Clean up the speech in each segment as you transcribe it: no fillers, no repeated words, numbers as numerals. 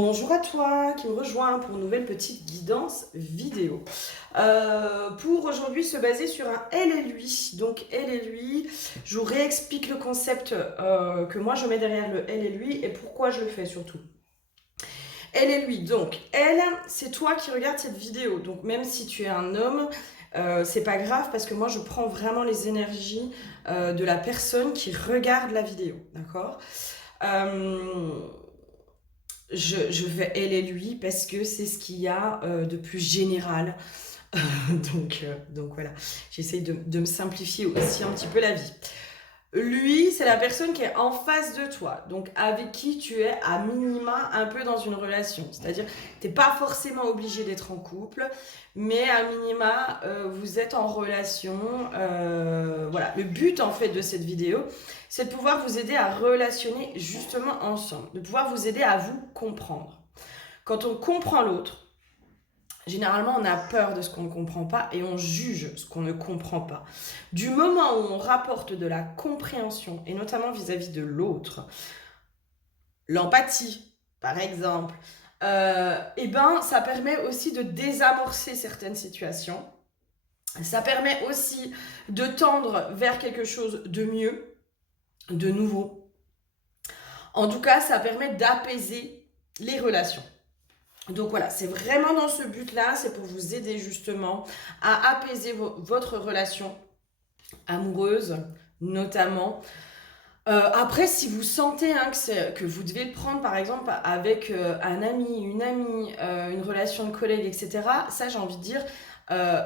Bonjour à toi qui me rejoint pour une nouvelle petite guidance vidéo. Pour aujourd'hui se baser sur un elle et lui. Donc elle et lui, je vous réexplique le concept que moi je mets derrière le elle et lui et pourquoi je le fais surtout. Elle et lui, donc elle, c'est toi qui regardes cette vidéo. Donc même si tu es un homme, c'est pas grave parce que moi je prends vraiment les énergies de la personne qui regarde la vidéo, d'accord. Je fais elle et lui parce que c'est ce qu'il y a de plus général. Donc voilà, j'essaye de me simplifier aussi un petit peu la vie. Lui, c'est la personne qui est en face de toi, donc avec qui tu es à minima un peu dans une relation. C'est-à-dire, t'es pas forcément obligé d'être en couple, mais à minima, vous êtes en relation. Voilà, le but en fait de cette vidéo, c'est de pouvoir vous aider à relationner justement ensemble, de pouvoir vous aider à vous comprendre. Quand on comprend l'autre, généralement, on a peur de ce qu'on ne comprend pas et on juge ce qu'on ne comprend pas. Du moment où on rapporte de la compréhension, et notamment vis-à-vis de l'autre, l'empathie, par exemple, et ben, ça permet aussi de désamorcer certaines situations. Ça permet aussi de tendre vers quelque chose de mieux, de nouveau. En tout cas, ça permet d'apaiser les relations. Donc voilà, c'est vraiment dans ce but-là, c'est pour vous aider justement à apaiser votre relation amoureuse, notamment. Après, si vous sentez que vous devez le prendre par exemple avec un ami, une amie, une relation de collègue, etc., ça j'ai envie de dire,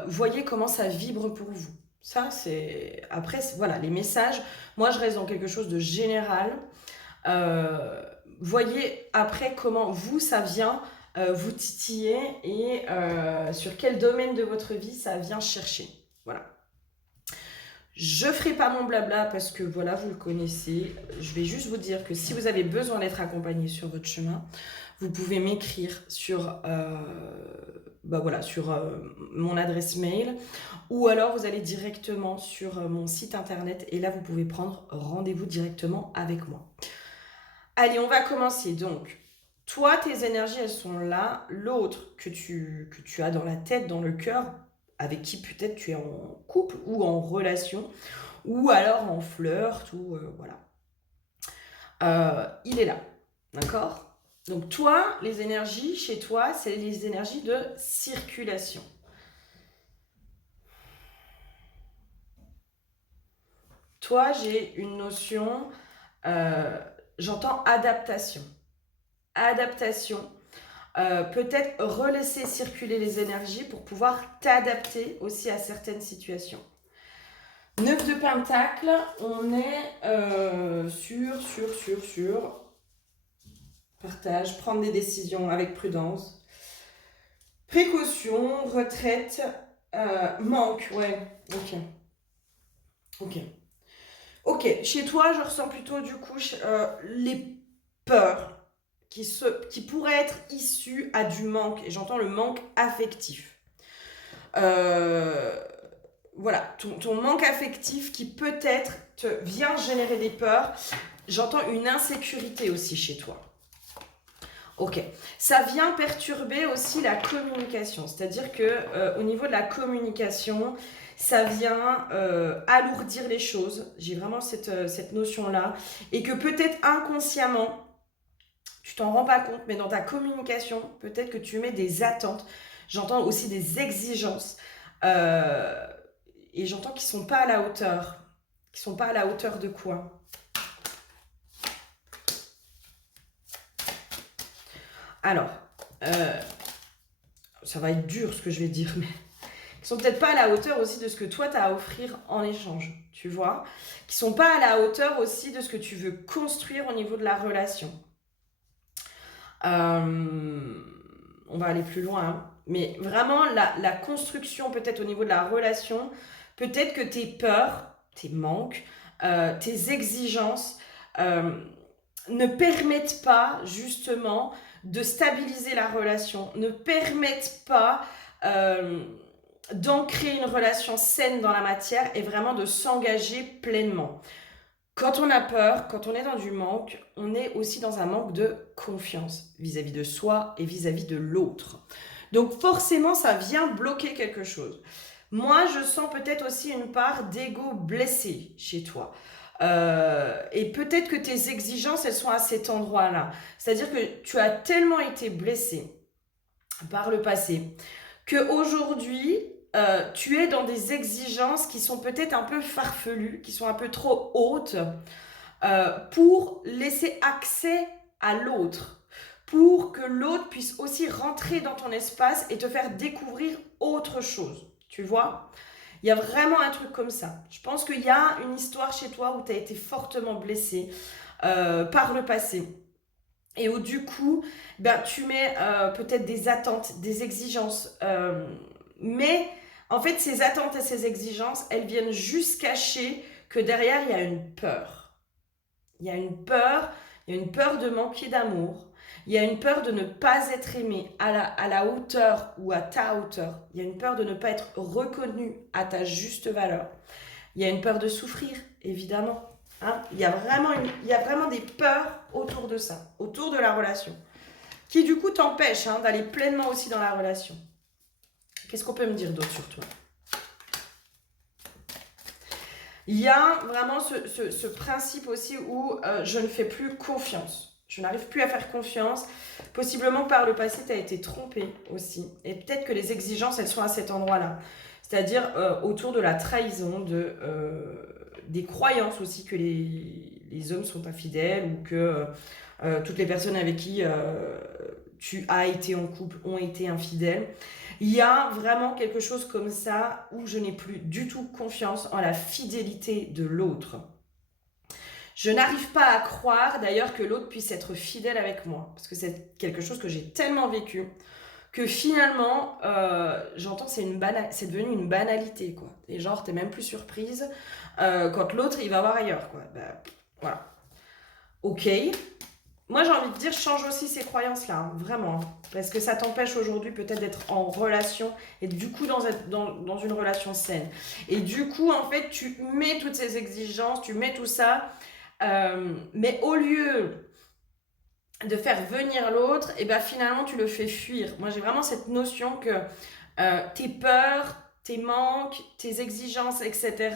voyez comment ça vibre pour vous. Ça, c'est... Après, voilà, les messages, moi je reste dans quelque chose de général. Voyez après comment vous, ça vient vous titiller et sur quel domaine de votre vie ça vient chercher. Voilà. Je ferai pas mon blabla parce que voilà, vous le connaissez. Je vais juste vous dire que si vous avez besoin d'être accompagné sur votre chemin, vous pouvez m'écrire sur, sur mon adresse mail ou alors vous allez directement sur mon site internet et là vous pouvez prendre rendez-vous directement avec moi. Allez, on va commencer. Donc, toi, tes énergies, elles sont là. L'autre que tu as dans la tête, dans le cœur, avec qui peut-être tu es en couple ou en relation, ou alors en flirt, ou voilà. Il est là, d'accord. Donc, toi, les énergies, chez toi, c'est les énergies de circulation. Toi, j'ai une notion, j'entends adaptation. Adaptation. Peut-être relaisser circuler les énergies pour pouvoir t'adapter aussi à certaines situations. 9 de Pentacle, on est sur partage, prendre des décisions avec prudence, précaution, retraite, manque, ouais, ok. Ok, chez toi, je ressens plutôt du coup les peurs qui pourraient être issues à du manque, et j'entends le manque affectif. Euh, voilà, ton manque affectif qui peut-être te vient générer des peurs. J'entends une insécurité aussi chez toi. Ok, ça vient perturber aussi la communication, c'est-à-dire que au niveau de la communication, ça vient alourdir les choses. J'ai vraiment cette notion-là. Et que peut-être inconsciemment, tu t'en rends pas compte, mais dans ta communication, peut-être que tu mets des attentes. J'entends aussi des exigences. Euh, et j'entends qu'ils sont pas à la hauteur. Qu'ils sont pas à la hauteur de quoi? Alors, ça va être dur ce que je vais dire, mais qui sont peut-être pas à la hauteur aussi de ce que toi tu as à offrir en échange, tu vois, qui sont pas à la hauteur aussi de ce que tu veux construire au niveau de la relation. On va aller plus loin, hein. Mais vraiment la construction peut-être au niveau de la relation, peut-être que tes peurs, tes manques, tes exigences ne permettent pas justement de stabiliser la relation, ne permettent pas d'ancrer une relation saine dans la matière et vraiment de s'engager pleinement. Quand on a peur, quand on est dans du manque, on est aussi dans un manque de confiance vis-à-vis de soi et vis-à-vis de l'autre. Donc forcément, ça vient bloquer quelque chose. Moi, je sens peut-être aussi une part d'ego blessé chez toi. Et peut-être que tes exigences, elles sont à cet endroit-là. C'est-à-dire que tu as tellement été blessé par le passé que aujourd'hui tu es dans des exigences qui sont peut-être un peu farfelues, qui sont un peu trop hautes pour laisser accès à l'autre, pour que l'autre puisse aussi rentrer dans ton espace et te faire découvrir autre chose. Tu vois? Il y a vraiment un truc comme ça. Je pense qu'il y a une histoire chez toi où tu as été fortement blessé par le passé. Et où du coup, ben, tu mets peut-être des attentes, des exigences. Mais en fait, ces attentes et ces exigences, elles viennent juste cacher que derrière, il y a une peur. Il y a une peur, il y a une peur de manquer d'amour. Il y a une peur de ne pas être aimé à la hauteur ou à ta hauteur. Il y a une peur de ne pas être reconnu à ta juste valeur. Il y a une peur de souffrir, évidemment. Hein, il y a vraiment des peurs autour de ça, autour de la relation, qui du coup t'empêchent d'aller pleinement aussi dans la relation. Qu'est-ce qu'on peut me dire d'autre sur toi? Il y a vraiment ce principe aussi où je ne fais plus confiance. Je n'arrive plus à faire confiance. Possiblement que par le passé, tu as été trompé aussi. Et peut-être que les exigences, elles sont à cet endroit-là. C'est-à-dire autour de la trahison, des croyances aussi que les hommes sont infidèles ou que toutes les personnes avec qui tu as été en couple ont été infidèles. Il y a vraiment quelque chose comme ça où je n'ai plus du tout confiance en la fidélité de l'autre. Je n'arrive pas à croire d'ailleurs que l'autre puisse être fidèle avec moi, parce que c'est quelque chose que j'ai tellement vécu que finalement, j'entends c'est devenu une banalité, quoi. Et genre, t'es même plus surprise quand l'autre, il va voir ailleurs, quoi. Bah, voilà. Ok. Moi, j'ai envie de dire, change aussi ces croyances-là, hein, vraiment. Hein. Parce que ça t'empêche aujourd'hui peut-être d'être en relation et du coup dans une relation saine. Et du coup, en fait, tu mets toutes ces exigences, tu mets tout ça, mais au lieu de faire venir l'autre, et ben finalement, tu le fais fuir. Moi, j'ai vraiment cette notion que tes peurs, tes manques, tes exigences, etc.,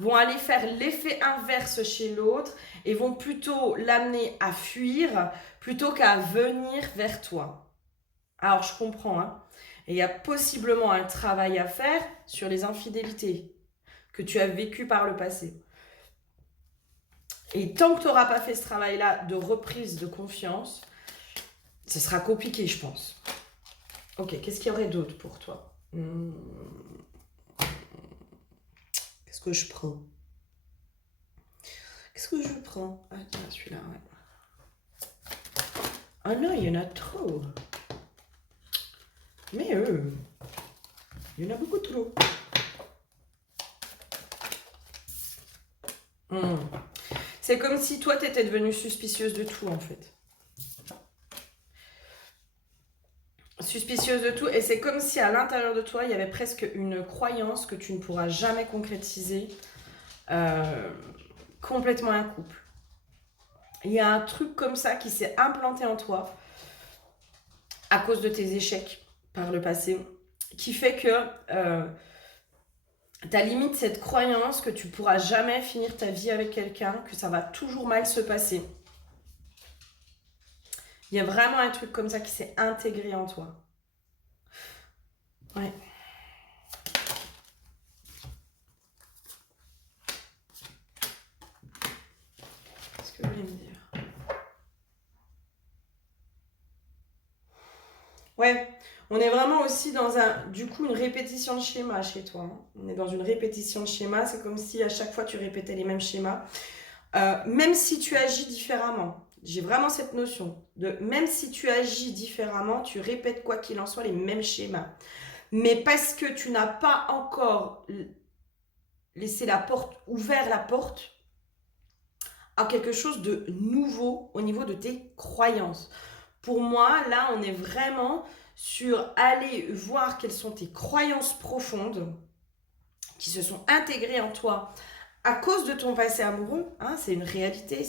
vont aller faire l'effet inverse chez l'autre et vont plutôt l'amener à fuir plutôt qu'à venir vers toi. Alors, je comprends, hein. Et il y a possiblement un travail à faire sur les infidélités que tu as vécues par le passé. Et tant que tu n'auras pas fait ce travail-là de reprise de confiance, ce sera compliqué, je pense. Ok, qu'est-ce qu'il y aurait d'autre pour toi? Qu'est-ce que je prends? Qu'est-ce que je prends? Ah tiens, celui-là, ouais. Ah non, il y en a trop. Mais il y en a beaucoup trop. C'est comme si toi, t'étais devenue suspicieuse de tout, en fait. Suspicieuse de tout. Et c'est comme si à l'intérieur de toi, il y avait presque une croyance que tu ne pourras jamais concrétiser complètement un couple. Il y a un truc comme ça qui s'est implanté en toi à cause de tes échecs par le passé, qui fait que t'as limite cette croyance que tu pourras jamais finir ta vie avec quelqu'un, que ça va toujours mal se passer. Il y a vraiment un truc comme ça qui s'est intégré en toi. Ouais. Qu'est-ce que je voulais me dire? Ouais, on est vraiment aussi dans du coup, une répétition de schéma chez toi. Hein. On est dans une répétition de schéma. C'est comme si à chaque fois tu répétais les mêmes schémas. Même si tu agis différemment. J'ai vraiment cette notion de même si tu agis différemment, tu répètes quoi qu'il en soit les mêmes schémas. Mais parce que tu n'as pas encore laissé ouvert la porte à quelque chose de nouveau au niveau de tes croyances. Pour moi, là, on est vraiment sur aller voir quelles sont tes croyances profondes qui se sont intégrées en toi à cause de ton passé amoureux, hein, c'est une réalité,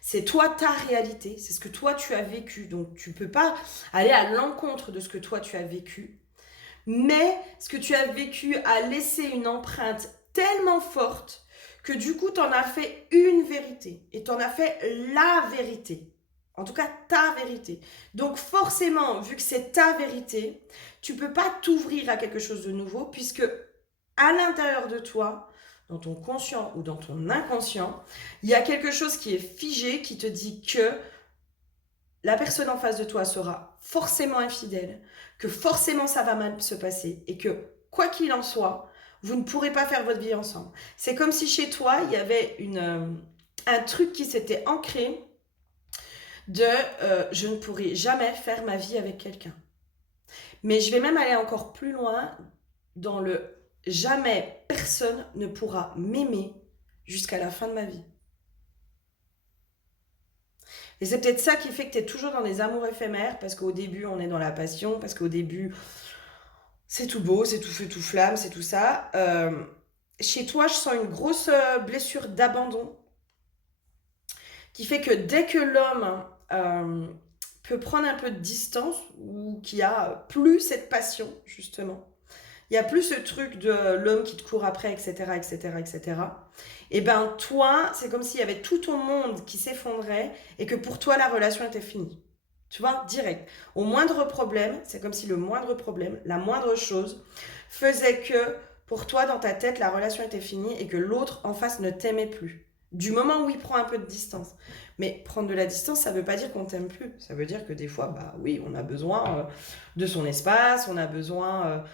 c'est toi, ta réalité, c'est ce que toi tu as vécu. Donc tu peux pas aller à l'encontre de ce que toi tu as vécu. Mais ce que tu as vécu a laissé une empreinte tellement forte que du coup, tu en as fait une vérité. Et tu en as fait la vérité. En tout cas, ta vérité. Donc forcément, vu que c'est ta vérité, tu peux pas t'ouvrir à quelque chose de nouveau puisque à l'intérieur de toi, dans ton conscient ou dans ton inconscient, il y a quelque chose qui est figé qui te dit que la personne en face de toi sera forcément infidèle, que forcément ça va mal se passer et que quoi qu'il en soit, vous ne pourrez pas faire votre vie ensemble. C'est comme si chez toi, il y avait un truc qui s'était ancré de je ne pourrai jamais faire ma vie avec quelqu'un. Mais je vais même aller encore plus loin dans le jamais personne ne pourra m'aimer jusqu'à la fin de ma vie. Et c'est peut-être ça qui fait que tu es toujours dans des amours éphémères, parce qu'au début, on est dans la passion, parce qu'au début, c'est tout beau, c'est tout feu, tout flamme, c'est tout ça. Chez toi, je sens une grosse blessure d'abandon, qui fait que dès que l'homme peut prendre un peu de distance, ou qu'il n'y a plus cette passion, justement, il n'y a plus ce truc de l'homme qui te court après, etc., etc., etc., et ben toi, c'est comme s'il y avait tout ton monde qui s'effondrait et que pour toi, la relation était finie. Tu vois, direct. Au moindre problème, c'est comme si le moindre problème, la moindre chose, faisait que pour toi, dans ta tête, la relation était finie et que l'autre en face ne t'aimait plus. Du moment où il prend un peu de distance. Mais prendre de la distance, ça ne veut pas dire qu'on t'aime plus. Ça veut dire que des fois, bah oui, on a besoin de son espace, on a besoin...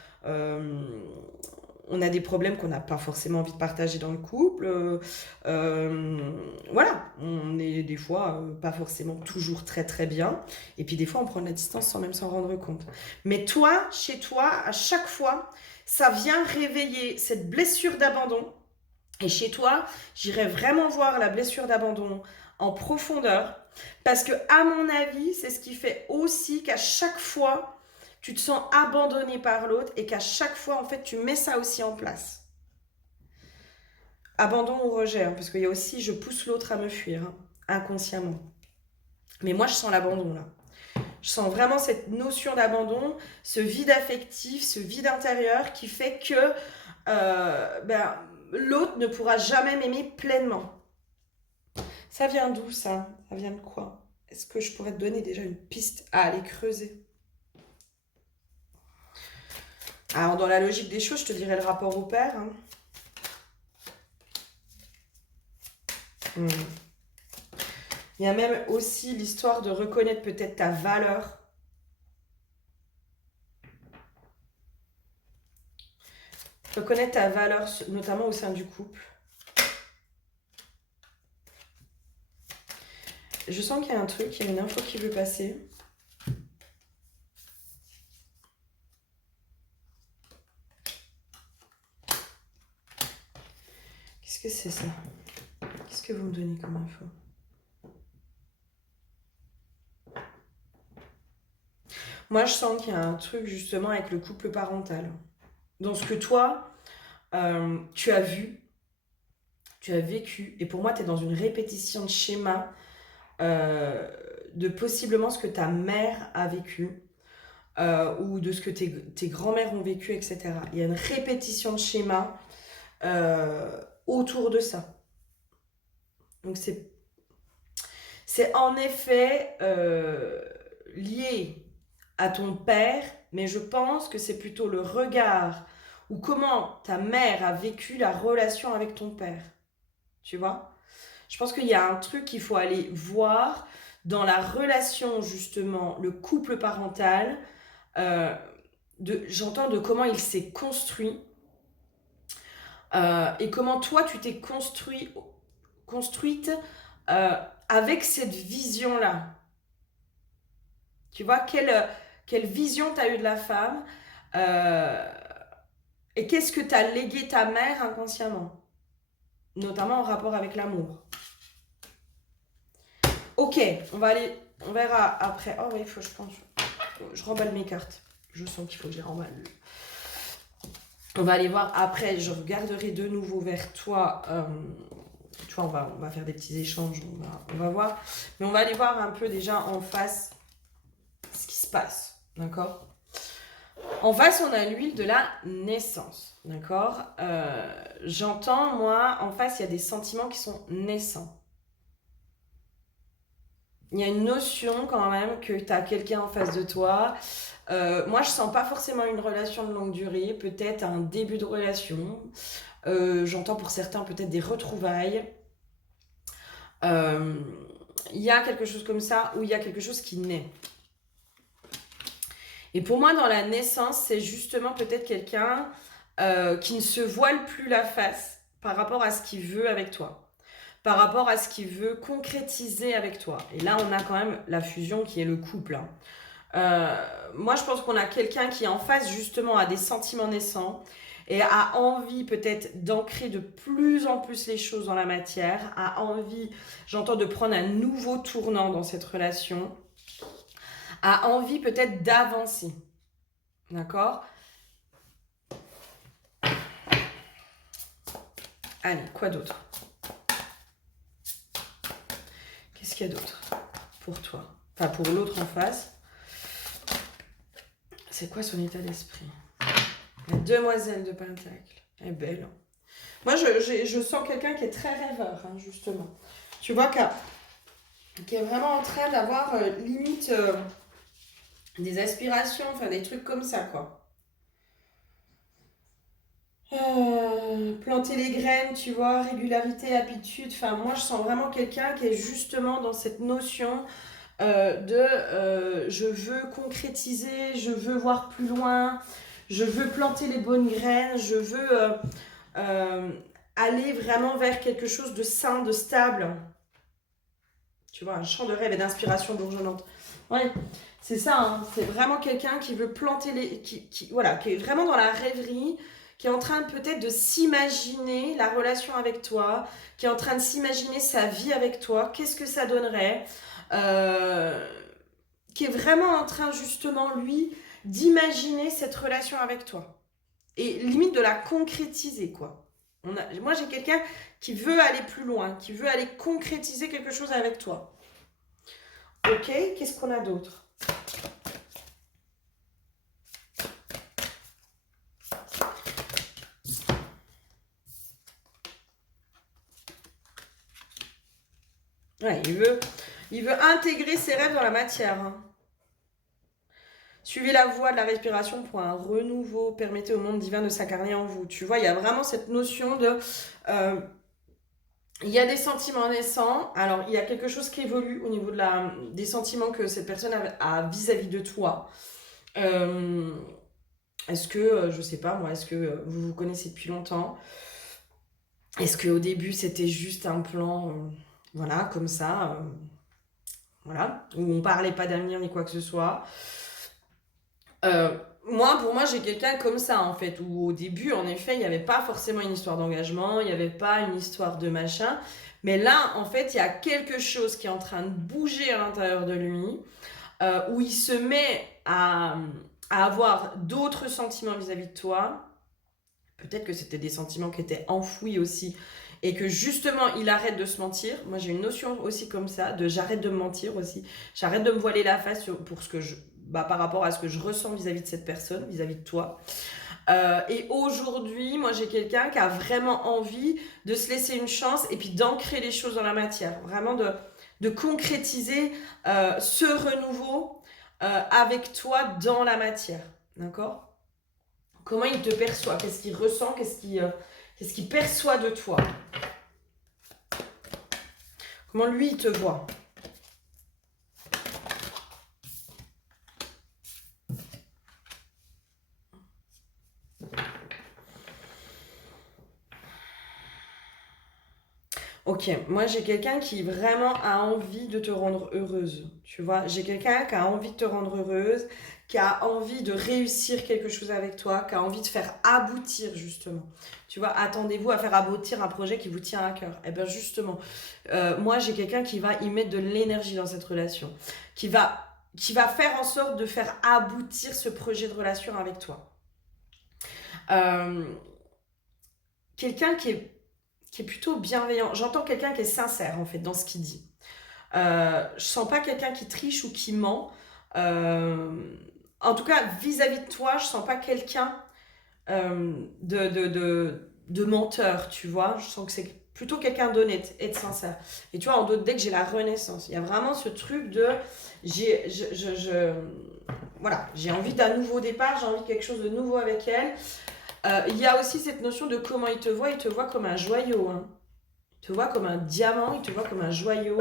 on a des problèmes qu'on n'a pas forcément envie de partager dans le couple. Voilà, on est des fois pas forcément toujours très très bien. Et puis des fois, on prend de la distance sans même s'en rendre compte. Mais toi, chez toi, à chaque fois, ça vient réveiller cette blessure d'abandon. Et chez toi, j'irais vraiment voir la blessure d'abandon en profondeur. Parce que, à mon avis, c'est ce qui fait aussi qu'à chaque fois, tu te sens abandonné par l'autre et qu'à chaque fois, en fait, tu mets ça aussi en place. Abandon ou rejet, hein, parce qu'il y a aussi je pousse l'autre à me fuir, hein, inconsciemment. Mais moi, je sens l'abandon là. Je sens vraiment cette notion d'abandon, ce vide affectif, ce vide intérieur qui fait que l'autre ne pourra jamais m'aimer pleinement. Ça vient d'où ça? Ça vient de quoi? Est-ce que je pourrais te donner déjà une piste à aller creuser? Alors, dans la logique des choses, je te dirais le rapport au père. Hein. Il y a même aussi l'histoire de reconnaître peut-être ta valeur. Reconnaître ta valeur, notamment au sein du couple. Je sens qu'il y a un truc, il y a une info qui veut passer. Qu'est-ce que c'est ça? Qu'est-ce que vous me donnez comme info? Moi, je sens qu'il y a un truc justement avec le couple parental. Dans ce que toi, tu as vu, tu as vécu, et pour moi, tu es dans une répétition de schéma de possiblement ce que ta mère a vécu ou de ce que tes grands-mères ont vécu, etc. Il y a une répétition de schéma autour de ça. Donc c'est en effet lié à ton père, mais je pense que c'est plutôt le regard ou comment ta mère a vécu la relation avec ton père. Tu vois? Je pense qu'il y a un truc qu'il faut aller voir dans la relation, justement, le couple parental, j'entends de comment il s'est construit et comment toi, tu t'es construite avec cette vision-là. Tu vois, quelle vision tu as eu de la femme et qu'est-ce que tu as légué ta mère inconsciemment, notamment en rapport avec l'amour. Ok, on verra après. Oh oui, je remballe mes cartes. Je sens qu'il faut que je les remballe. On va aller voir après, je regarderai de nouveau vers toi. Tu vois, on va faire des petits échanges, on va voir. Mais on va aller voir un peu déjà en face ce qui se passe, d'accord? En face, on a l'huile de la naissance, d'accord? J'entends, moi, en face, il y a des sentiments qui sont naissants. Il y a une notion quand même que tu as quelqu'un en face de toi. Moi, je sens pas forcément une relation de longue durée, peut-être un début de relation. J'entends pour certains peut-être des retrouvailles. Euh, Il y a quelque chose comme ça où il y a quelque chose qui naît. Et pour moi, dans la naissance, c'est justement peut-être quelqu'un qui ne se voile plus la face par rapport à ce qu'il veut avec toi, par rapport à ce qu'il veut concrétiser avec toi. Et là, on a quand même la fusion qui est le couple, hein. Moi, je pense qu'on a quelqu'un qui en face justement a des sentiments naissants et a envie peut-être d'ancrer de plus en plus les choses dans la matière, a envie, j'entends, de prendre un nouveau tournant dans cette relation, a envie peut-être d'avancer. D'accord? Allez, quoi d'autre? Qu'est-ce qu'il y a d'autre pour toi? Enfin, pour l'autre en face. C'est quoi son état d'esprit? La demoiselle de Pentacle. Elle est belle. Moi, je sens quelqu'un qui est très rêveur, hein, justement. Tu vois, qui est vraiment en train d'avoir limite des aspirations, enfin des trucs comme ça, quoi. Planter les graines, tu vois, régularité, habitude. Enfin, moi, je sens vraiment quelqu'un qui est justement dans cette notion je veux concrétiser, je veux voir plus loin, je veux planter les bonnes graines, je veux euh, aller vraiment vers quelque chose de sain, de stable. Tu vois, un champ de rêve et d'inspiration bourgeonnante. Ouais, c'est ça, hein. C'est vraiment quelqu'un qui veut planter les. Voilà, qui est vraiment dans la rêverie, qui est en train peut-être de s'imaginer la relation avec toi, qui est en train de s'imaginer sa vie avec toi, qu'est-ce que ça donnerait, euh, qui est vraiment en train justement, lui, d'imaginer cette relation avec toi. Et limite de la concrétiser, quoi. Moi, j'ai quelqu'un qui veut aller plus loin, qui veut aller concrétiser quelque chose avec toi. Ok, qu'est-ce qu'on a d'autre? Ouais, il veut intégrer ses rêves dans la matière, hein. Suivez la voie de la respiration pour un renouveau. Permettez au monde divin de s'incarner en vous. Tu vois, il y a vraiment cette notion de... euh, il y a des sentiments naissants. Alors, il y a quelque chose qui évolue au niveau des sentiments que cette personne a vis-à-vis de toi. Euh, Est-ce que, je sais pas moi, est-ce que vous vous connaissez depuis longtemps? Est-ce qu'au début, c'était juste un plan, voilà, comme ça, voilà, où on parlait pas d'avenir ni quoi que ce soit? Euh, pour moi, j'ai quelqu'un comme ça, en fait, où au début, en effet, il n'y avait pas forcément une histoire d'engagement, il n'y avait pas une histoire de machin. Mais là, en fait, il y a quelque chose qui est en train de bouger à l'intérieur de lui, où il se met à avoir d'autres sentiments vis-à-vis de toi. Peut-être que c'était des sentiments qui étaient enfouis aussi. Et que justement, il arrête de se mentir. Moi, j'ai une notion aussi comme ça, de j'arrête de me mentir aussi. J'arrête de me voiler la face pour ce que par rapport à ce que je ressens vis-à-vis de cette personne, vis-à-vis de toi. Et aujourd'hui, moi, j'ai quelqu'un qui a vraiment envie de se laisser une chance et puis d'ancrer les choses dans la matière. Vraiment de concrétiser ce renouveau avec toi dans la matière. D'accord? Comment il te perçoit? Qu'est-ce qu'il ressent? Qu'est-ce qu'il perçoit de toi? Comment lui, il te voit? Ok, moi j'ai quelqu'un qui vraiment a envie de te rendre heureuse. Tu vois, j'ai quelqu'un qui a envie de te rendre heureuse, qui a envie de réussir quelque chose avec toi, qui a envie de faire aboutir justement. Tu vois, attendez-vous à faire aboutir un projet qui vous tient à cœur. Et bien justement, moi j'ai quelqu'un qui va y mettre de l'énergie dans cette relation, qui va faire en sorte de faire aboutir ce projet de relation avec toi. Euh, quelqu'un qui est plutôt bienveillant. J'entends quelqu'un qui est sincère, en fait, dans ce qu'il dit. Je sens pas quelqu'un qui triche ou qui ment. Euh, en tout cas, vis-à-vis de toi, je sens pas quelqu'un de menteur, tu vois. Je sens que c'est plutôt quelqu'un d'honnête et de sincère. Et tu vois, en d'autres decks, j'ai la renaissance. Il y a vraiment ce truc de... J'ai, voilà, j'ai envie d'un nouveau départ, j'ai envie de quelque chose de nouveau avec elle. Il y a aussi cette notion de comment il te voit comme un joyau. Hein. Il te voit comme un diamant, il te voit comme un joyau.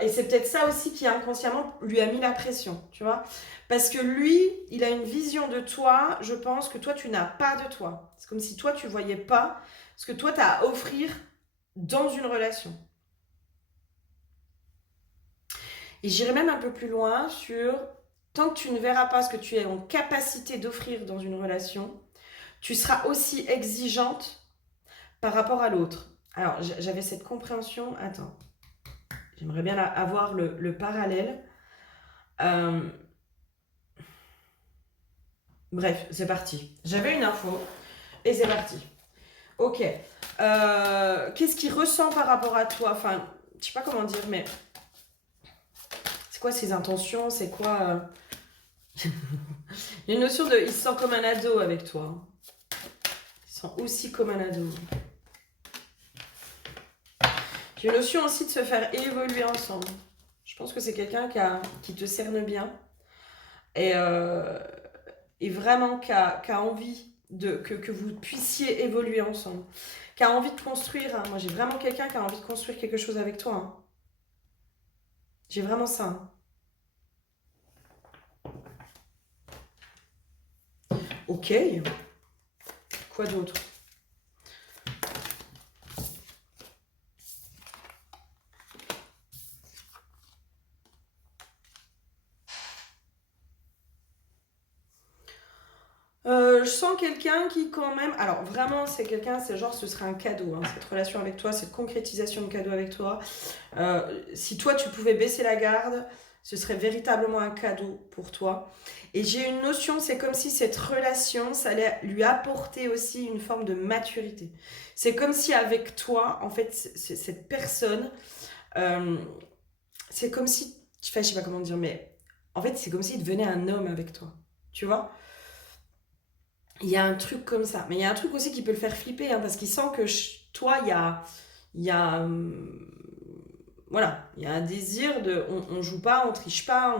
Et c'est peut-être ça aussi qui inconsciemment lui a mis la pression, tu vois. Parce que lui, il a une vision de toi, je pense que toi, tu n'as pas de toi. C'est comme si toi, tu ne voyais pas ce que toi, tu as à offrir dans une relation. Et j'irai même un peu plus loin sur, tant que tu ne verras pas ce que tu es en capacité d'offrir dans une relation, tu seras aussi exigeante par rapport à l'autre. Alors, j'avais cette compréhension, attends, j'aimerais bien avoir le parallèle. Euh, Bref, c'est parti. J'avais une info et c'est parti. Ok. Qu'est-ce qu'il ressent par rapport à toi? Enfin, je sais pas comment dire, mais c'est quoi ses intentions? C'est quoi Il y a une notion de... Il se sent comme un ado avec toi. Il se sent aussi comme un ado. J'ai une notion aussi de se faire évoluer ensemble. Je pense que c'est quelqu'un qui te cerne bien et, euh, et vraiment qui a envie que vous puissiez évoluer ensemble. Qui a envie de construire. Hein. Moi, j'ai vraiment quelqu'un qui a envie de construire quelque chose avec toi. Hein. J'ai vraiment ça. Hein. Ok. Quoi d'autre? Je sens quelqu'un qui quand même... Alors vraiment, c'est quelqu'un, c'est genre, ce serait un cadeau. Hein, cette relation avec toi, cette concrétisation de cadeau avec toi. Si toi, tu pouvais baisser la garde, ce serait véritablement un cadeau pour toi. Et j'ai une notion, c'est comme si cette relation, ça allait lui apporter aussi une forme de maturité. C'est comme si avec toi, en fait, cette personne, euh, c'est comme si... Enfin, je sais pas comment dire, mais en fait, c'est comme s'il devenait un homme avec toi. Tu vois? Il y a un truc comme ça. Mais il y a un truc aussi qui peut le faire flipper, hein, parce qu'il sent que toi, il y a, voilà, il y a un désir de, on joue pas, on triche pas,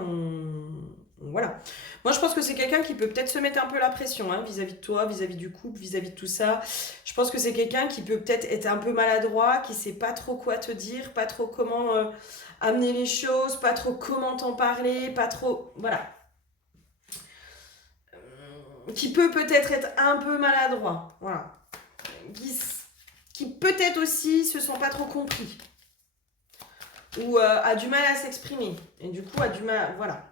voilà. Moi, je pense que c'est quelqu'un qui peut peut-être se mettre un peu la pression, hein, vis-à-vis de toi, vis-à-vis du couple, vis-à-vis de tout ça. Je pense que c'est quelqu'un qui peut peut-être être un peu maladroit, qui sait pas trop quoi te dire, pas trop comment amener les choses, pas trop comment t'en parler, pas trop, voilà, qui peut peut-être être un peu maladroit, voilà, qui, qui peut-être aussi se sent pas trop compris, ou a du mal à s'exprimer, et du coup a du mal, voilà.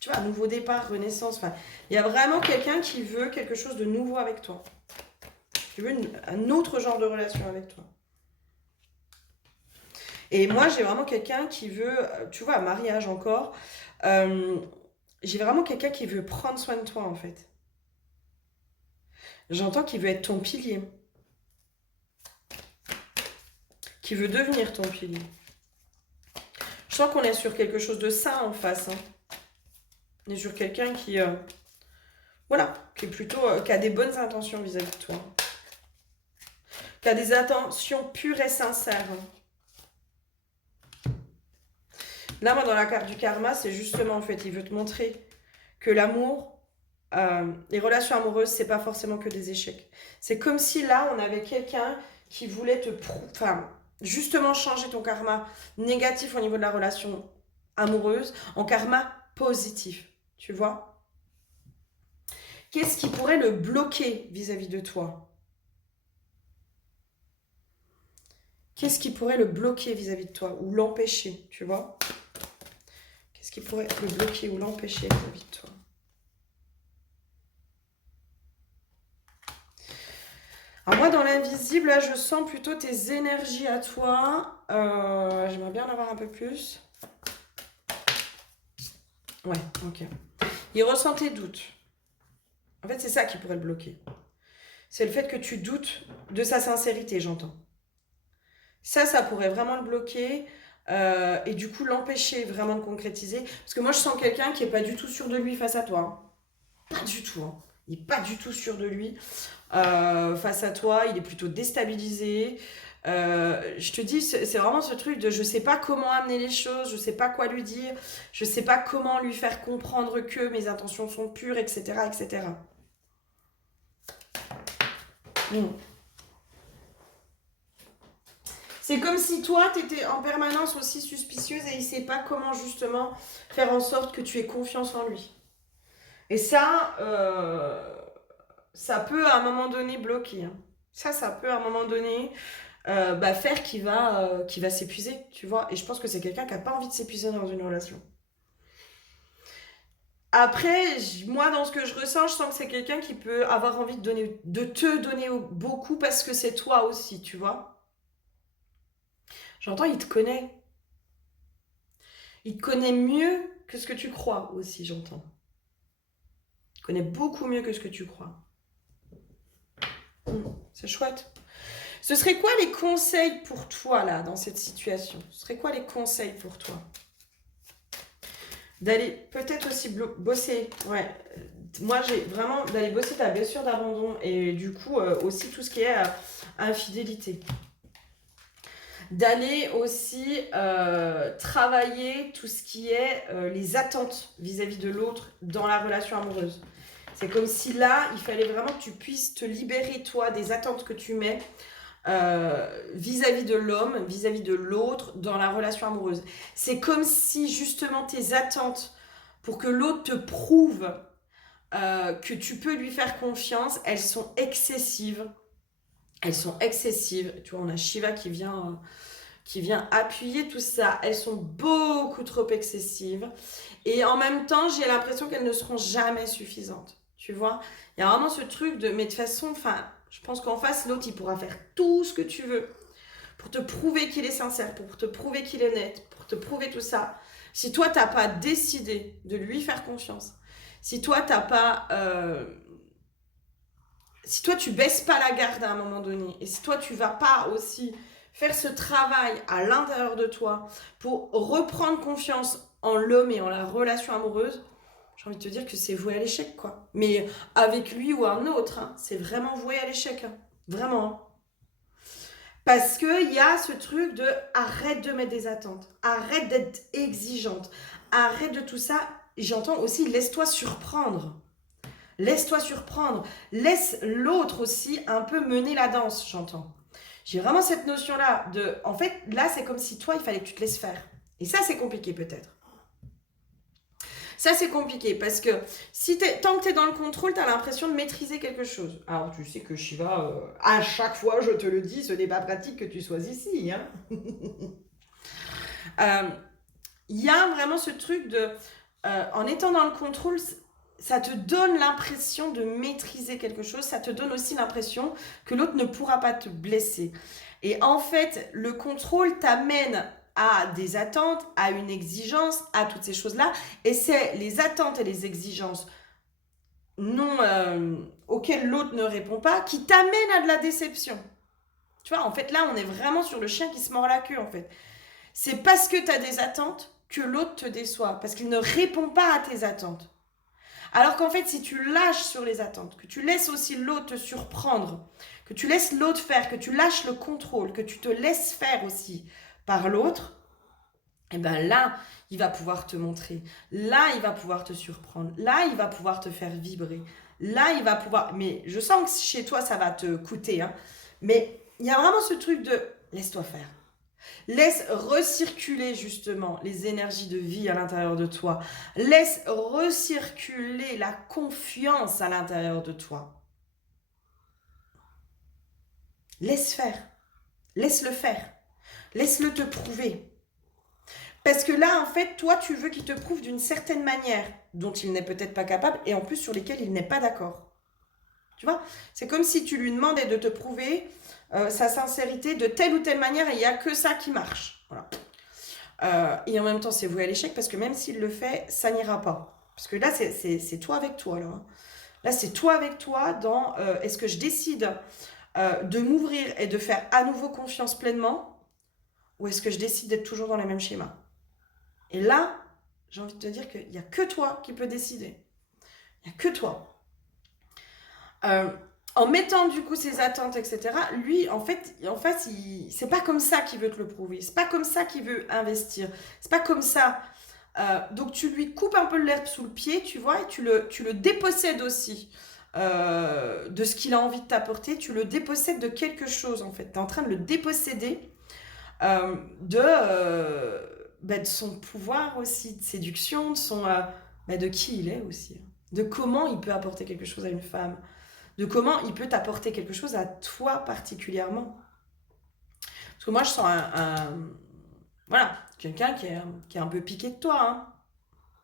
Tu vois, nouveau départ, renaissance, enfin, il y a vraiment quelqu'un qui veut quelque chose de nouveau avec toi, qui veut un autre genre de relation avec toi. Et moi, j'ai vraiment quelqu'un qui veut, tu vois, mariage encore, euh, j'ai vraiment quelqu'un qui veut prendre soin de toi, en fait. J'entends qu'il veut être ton pilier, qui veut devenir ton pilier. Je sens qu'on est sur quelque chose de sain en face. Hein. On est sur quelqu'un qui, voilà, qui est plutôt, qui a des bonnes intentions vis-à-vis de toi. Qui a des intentions pures et sincères. Là, moi, dans la carte du karma, c'est justement, en fait, il veut te montrer que l'amour, les relations amoureuses, c'est pas forcément que des échecs. C'est comme si là, on avait quelqu'un qui voulait enfin, justement changer ton karma négatif au niveau de la relation amoureuse en karma positif. Tu vois? Qu'est-ce qui pourrait le bloquer vis-à-vis de toi? Qu'est-ce qui pourrait le bloquer vis-à-vis de toi ou l'empêcher, tu vois? Qu'est-ce qui pourrait le bloquer ou l'empêcher vis-à-vis de toi? Alors moi, dans l'invisible, là, je sens plutôt tes énergies à toi. J'aimerais bien en avoir un peu plus. Ouais, ok. Il ressent tes doutes. En fait, c'est ça qui pourrait le bloquer. C'est le fait que tu doutes de sa sincérité, j'entends. Ça pourrait vraiment le bloquer et du coup l'empêcher vraiment de concrétiser. Parce que moi, je sens quelqu'un qui est pas du tout sûr de lui face à toi, hein. Pas du tout, hein. Il est pas du tout sûr de lui face à toi. Il est plutôt déstabilisé. Je te dis, c'est vraiment ce truc de je sais pas comment amener les choses, je sais pas quoi lui dire, je sais pas comment lui faire comprendre que mes intentions sont pures, etc. etc. Mm. C'est comme si toi, tu étais en permanence aussi suspicieuse et il sait pas comment justement faire en sorte que tu aies confiance en lui. Et ça peut à un moment donné bloquer, hein. Ça peut à un moment donné faire qu'il va s'épuiser, tu vois. Et je pense que c'est quelqu'un qui n'a pas envie de s'épuiser dans une relation. Après, moi, dans ce que je ressens, je sens que c'est quelqu'un qui peut avoir envie de te donner beaucoup parce que c'est toi aussi, tu vois. J'entends, il te connaît. Il te connaît mieux que ce que tu crois aussi, j'entends. Il te connaît beaucoup mieux que ce que tu crois. C'est chouette. Ce serait quoi les conseils pour toi, là, dans cette situation? Ce serait quoi les conseils pour toi? D'aller peut-être aussi bosser, ouais. Moi, j'ai vraiment d'aller bosser ta blessure d'abandon et du coup, aussi tout ce qui est infidélité. D'aller aussi travailler tout ce qui est les attentes vis-à-vis de l'autre dans la relation amoureuse. C'est comme si là, il fallait vraiment que tu puisses te libérer, toi, des attentes que tu mets vis-à-vis de l'homme, vis-à-vis de l'autre dans la relation amoureuse. C'est comme si justement tes attentes pour que l'autre te prouve que tu peux lui faire confiance, elles sont excessives. Elles sont excessives. Tu vois, on a Shiva qui vient appuyer tout ça. Elles sont beaucoup trop excessives. Et en même temps, j'ai l'impression qu'elles ne seront jamais suffisantes. Tu vois, il y a vraiment ce truc de... Mais de toute façon, enfin, je pense qu'en face, l'autre, il pourra faire tout ce que tu veux pour te prouver qu'il est sincère, pour te prouver qu'il est net, pour te prouver tout ça. Si toi, t'as pas décidé de lui faire confiance, si toi, t'as pas... si toi, tu baisses pas la garde à un moment donné, et si toi, tu vas pas aussi faire ce travail à l'intérieur de toi pour reprendre confiance en l'homme et en la relation amoureuse, j'ai envie de te dire que c'est voué à l'échec, quoi. Mais avec lui ou un autre, hein, c'est vraiment voué à l'échec, hein. Vraiment, hein. Parce qu'il y a ce truc de arrête de mettre des attentes, arrête d'être exigeante, arrête de tout ça. J'entends aussi laisse-toi surprendre. Laisse-toi surprendre. Laisse l'autre aussi un peu mener la danse, j'entends. J'ai vraiment cette notion-là de... En fait, là, c'est comme si toi, il fallait que tu te laisses faire. Et ça, c'est compliqué peut-être. Ça, c'est compliqué parce que tant que tu es dans le contrôle, tu as l'impression de maîtriser quelque chose. Alors, tu sais que Shiva, à chaque fois, je te le dis, ce n'est pas pratique que tu sois ici, hein. Il y a vraiment ce truc de... en étant dans le contrôle, ça te donne l'impression de maîtriser quelque chose. Ça te donne aussi l'impression que l'autre ne pourra pas te blesser. Et en fait, le contrôle t'amène à des attentes, à une exigence, à toutes ces choses-là. Et c'est les attentes et les exigences non, auxquelles l'autre ne répond pas qui t'amènent à de la déception. Tu vois, en fait, là, on est vraiment sur le chien qui se mord la queue, en fait. C'est parce que tu as des attentes que l'autre te déçoit, parce qu'il ne répond pas à tes attentes. Alors qu'en fait, si tu lâches sur les attentes, que tu laisses aussi l'autre te surprendre, que tu laisses l'autre faire, que tu lâches le contrôle, que tu te laisses faire aussi par l'autre, et bien là, il va pouvoir te montrer. Là, il va pouvoir te surprendre. Là, il va pouvoir te faire vibrer. Là, il va pouvoir... Mais je sens que chez toi, ça va te coûter, hein. Mais il y a vraiment ce truc de laisse-toi faire. Laisse recirculer justement les énergies de vie à l'intérieur de toi. Laisse recirculer la confiance à l'intérieur de toi. Laisse faire. Laisse-le faire. Laisse-le te prouver. Parce que là, en fait, toi, tu veux qu'il te prouve d'une certaine manière dont il n'est peut-être pas capable et en plus sur lesquelles il n'est pas d'accord. Tu vois, c'est comme si tu lui demandais de te prouver sa sincérité de telle ou telle manière et il n'y a que ça qui marche. Voilà. Et en même temps, c'est voué à l'échec parce que même s'il le fait, ça n'ira pas. Parce que là, c'est toi avec toi. Là, hein. Là, c'est toi avec toi dans est-ce que je décide de m'ouvrir et de faire à nouveau confiance pleinement ou est-ce que je décide d'être toujours dans les mêmes schémas? Et là, j'ai envie de te dire qu'il n'y a que toi qui peux décider. Il n'y a que toi. En mettant du coup ses attentes, etc., lui, en fait, c'est pas comme ça qu'il veut te le prouver. C'est pas comme ça qu'il veut investir. C'est pas comme ça. Donc tu lui coupes un peu l'herbe sous le pied, tu vois, et tu le dépossèdes aussi de ce qu'il a envie de t'apporter. Tu le dépossèdes de quelque chose, en fait. Tu es en train de le déposséder de son pouvoir aussi, de séduction, de qui il est aussi. De comment il peut apporter quelque chose à une femme. De comment il peut t'apporter quelque chose à toi particulièrement. Parce que moi, je sens voilà, quelqu'un qui est un peu piqué de toi, hein.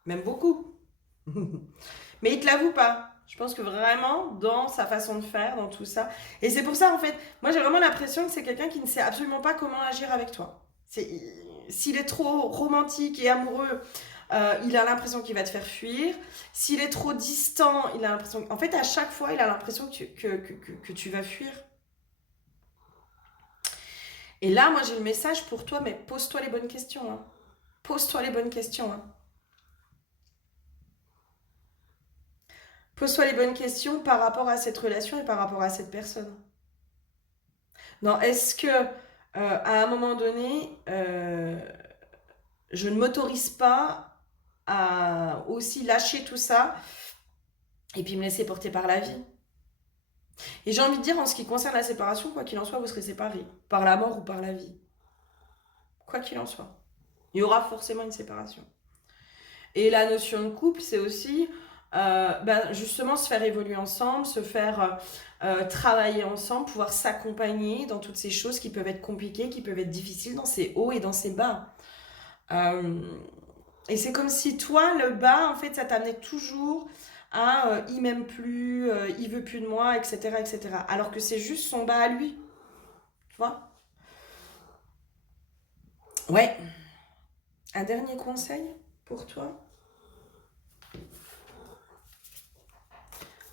Même beaucoup. Mais il te l'avoue pas. Je pense que vraiment, dans sa façon de faire, dans tout ça. Et c'est pour ça, en fait, moi j'ai vraiment l'impression que c'est quelqu'un qui ne sait absolument pas comment agir avec toi. S'il est trop romantique et amoureux, il a l'impression qu'il va te faire fuir. S'il est trop distant, il a l'impression. En fait, à chaque fois, il a l'impression que tu vas fuir. Et là, moi, j'ai le message pour toi, mais pose-toi les bonnes questions, hein. Pose-toi les bonnes questions, hein. Pose-toi les bonnes questions par rapport à cette relation et par rapport à cette personne. Non, est-ce que à un moment donné, je ne m'autorise pas à aussi lâcher tout ça et puis me laisser porter par la vie? Et j'ai envie de dire, en ce qui concerne la séparation, quoi qu'il en soit, vous serez séparés, par la mort ou par la vie. Quoi qu'il en soit. Il y aura forcément une séparation. Et la notion de couple, c'est aussi justement se faire évoluer ensemble, se faire travailler ensemble, pouvoir s'accompagner dans toutes ces choses qui peuvent être compliquées, qui peuvent être difficiles, dans ses hauts et dans ses bas. Euh, et c'est comme si toi, le bas, en fait, ça t'amenait toujours à il m'aime plus, il veut plus de moi, etc., etc. Alors que c'est juste son bas à lui, tu vois? Ouais. Un dernier conseil pour toi?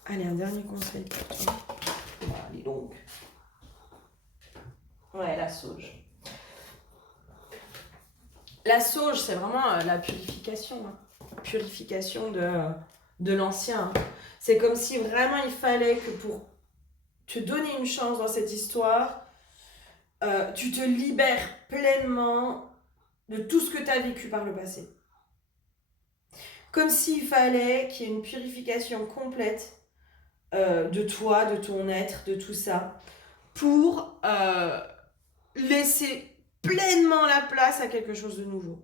Allez, un dernier conseil pour toi. Allez donc. Ouais, la sauge. La sauge, c'est vraiment la purification. Hein. Purification de l'ancien. Hein. C'est comme si vraiment il fallait que pour te donner une chance dans cette histoire, tu te libères pleinement de tout ce que tu as vécu par le passé. Comme s'il fallait qu'il y ait une purification complète de toi, de ton être, de tout ça, pour laisser pleinement la place à quelque chose de nouveau.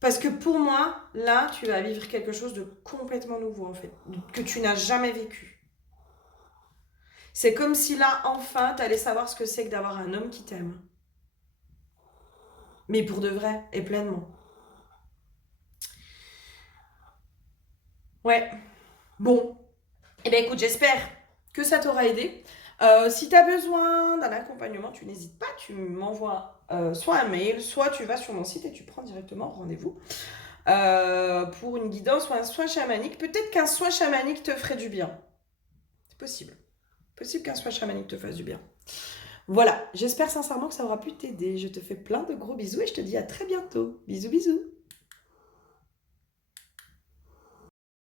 Parce que pour moi, là, tu vas vivre quelque chose de complètement nouveau, en fait, que tu n'as jamais vécu. C'est comme si là, enfin, tu allais savoir ce que c'est que d'avoir un homme qui t'aime. Mais pour de vrai, et pleinement. Ouais. Bon. Eh bien, écoute, j'espère que ça t'aura aidé. Si tu as besoin d'un accompagnement, tu n'hésites pas, tu m'envoies soit un mail, soit tu vas sur mon site et tu prends directement rendez-vous pour une guidance ou un soin chamanique. Peut-être qu'un soin chamanique te ferait du bien. C'est possible. Possible qu'un soin chamanique te fasse du bien. Voilà, j'espère sincèrement que ça aura pu t'aider. Je te fais plein de gros bisous et je te dis à très bientôt. Bisous, bisous.